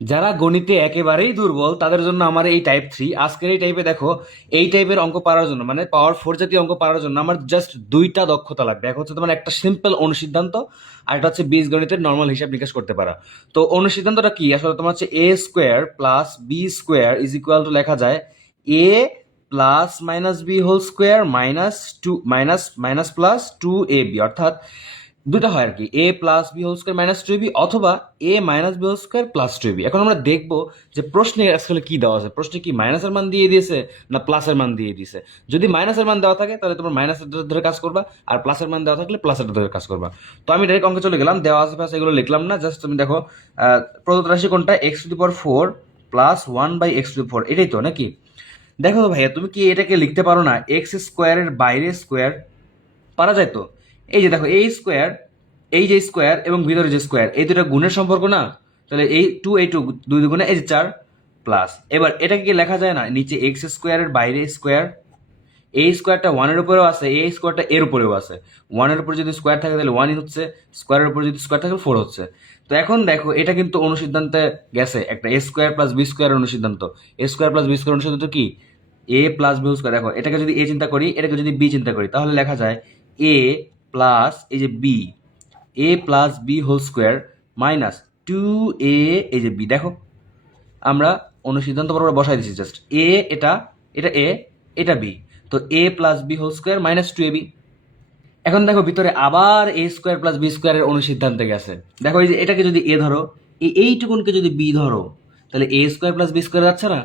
যারা গণিতে একেবারেই দুর্বল তাদের জন্য আমার এই টাইপ 3 আজকের এই টাইপে দেখো। এই টাইপের অঙ্ক পারার জন্য মানে পাওয়ার 4 জাতীয় অঙ্ক পারার জন্য আমার জাস্ট দুইটা দক্ষতা লাগবে। এক হচ্ছে তোমার একটা সিম্পল অনুসিদ্ধান্ত, আর একটা হচ্ছে বীজগণিতের নর্মাল হিসাব নিকাশ করতে পারা। তো অনুসিদ্ধান্তটা কি আসলে তোমার হচ্ছে A square plus B square is equal to লেখা যায় A plus minus B whole square minus two minus minus plus two A B, অর্থাৎ দুটা হয় আর কি, A plus B whole square minus two B অথবা A minus B whole square plus two B. এখন আমরা দেখবো যে প্রশ্নে আসলে কি দেওয়া আছে, প্রশ্নে কি মাইনাসের মান দিয়ে দিয়েছে না প্লাসের মান দিয়ে দিয়েছে। যদি মাইনাসের মান দেওয়া থাকে তাহলে তোমার মাইনাসের ধরে কাজ করবা, আর প্লাসের মান দেওয়া থাকলে প্লাসের ধরে কাজ করবা। তো আমি ডাইরেক্ট অঙ্কে চলে গেলাম, দেওয়া আছে প্লাস এগুলো লিখলাম না, জাস্ট তুমি দেখো প্রদত্ত রাশি কোনটা, x to the power 4 plus 1 by x to the 4, এটাই তো নাকি? দেখো ভাইয়া, তুমি কি এটাকে লিখতে পারো না এক্স স্কোয়ারের বাইরে স্কোয়ার? পারা যায় তো। এই যে দেখো এই স্কোয়ার, এই যে স্কোয়ার এবং ভিতরে যে স্কোয়ার, এই দুটো গুণের সম্পর্ক না? তাহলে এই টু দুই দুগুণে এই যে 4 প্লাস, এবার এটাকে কি লেখা যায় না নিচে এক্স স্কোয়ারের বাইরে স্কোয়ার? এই স্কোয়ারটা ওয়ানের উপরেও আছে, এই স্কোয়ারটা এর উপরেও আছে। ওয়ানের উপরে যদি স্কোয়ার থাকে তাহলে ওয়ানই হচ্ছে, স্কোয়ারের উপরে যদি স্কোয়ার থাকে 4 হচ্ছে। তো এখন দেখো এটা কিন্তু অনুসিদ্ধান্তে গেছে, একটা এ স্কোয়ার প্লাস বি স্কোয়ার অনুসিদ্ধান্ত। এ স্কোয়ার প্লাস বি স্কোয়ার অনুসিদ্ধান্ত কি? A plus B square. দেখো এটাকে যদি এ চিন্তা করি, এটাকে যদি বি চিন্তা করি, তাহলে লেখা যায় এ প্লাস এই যে B, A plus B whole square minus two A এই যে বি। দেখো আমরা অনুসিদ্ধান্ত পর্ব বসাই দিচ্ছি, জাস্ট এ এটা, এটা এ, এটা বি। তো A plus B whole square minus two A B. এখন দেখো ভিতরে আবার এ স্কোয়ার প্লাস বি স্কোয়ারের অনুসিদ্ধান্তে গেছে। দেখো এই যে এটাকে যদি এ ধরো, এইটুকুনকে যদি বি ধরো, তাহলে এ স্কোয়ার প্লাস বি স্কোয়ার যাচ্ছে না?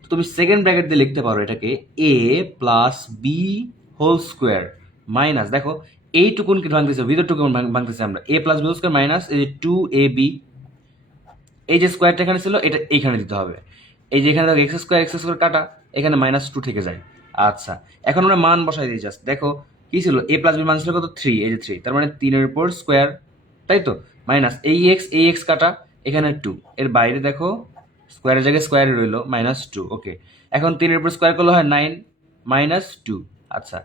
তো তুমি সেকেন্ড ব্র্যাকেট দিয়ে লিখতে পারো এটাকে A plus B whole square minus, দেখো এইটুকুনকে ভাঙতেছে, ভিতরটুকুন ভাঙতেছে আমরা, A plus B whole square minus এই যে টু এ বি। এই যে স্কোয়ারটা এখানে ছিল এটা এইখানে দিতে হবে। এই যে এখানে দেখো এক্স স্কোয়ার কাটা, এখানে মাইনাস টু থেকে যায়। আচ্ছা, এখন আমরা মান বসাই দিই জাস্ট। দেখো কি ছিল, এ প্লাস বি মান ছিল কত, 3, এই যে 3, তার মানে 3-এর উপর স্কোয়ার, তাই তো, মাইনাস এই এক্স কাটা, এখানে 2, এর বাইরে দেখো স্কোয়ারের জায়গায় স্কোয়ারে রইলো মাইনাস 2। ওকে, এখন 3-এর উপর স্কোয়ার করলে হয় 9 মাইনাস 2। আচ্ছা,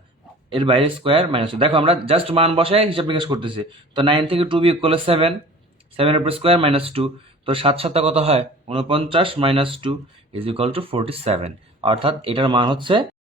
এর বাইরে স্কোয়ার মাইনাস 2। দেখো আমরা জাস্ট মান বসায় হিসাব নিকাশ করতেছি। তো 9 থেকে 2 বিয়োগ করলে 7, 7-এর উপর স্কোয়ার মাইনাস 2। তো 7 7 কত হয়, 49 মাইনাস 2 ইজ ইকুয়াল টু 47। অর্থাৎ এটার মান হচ্ছে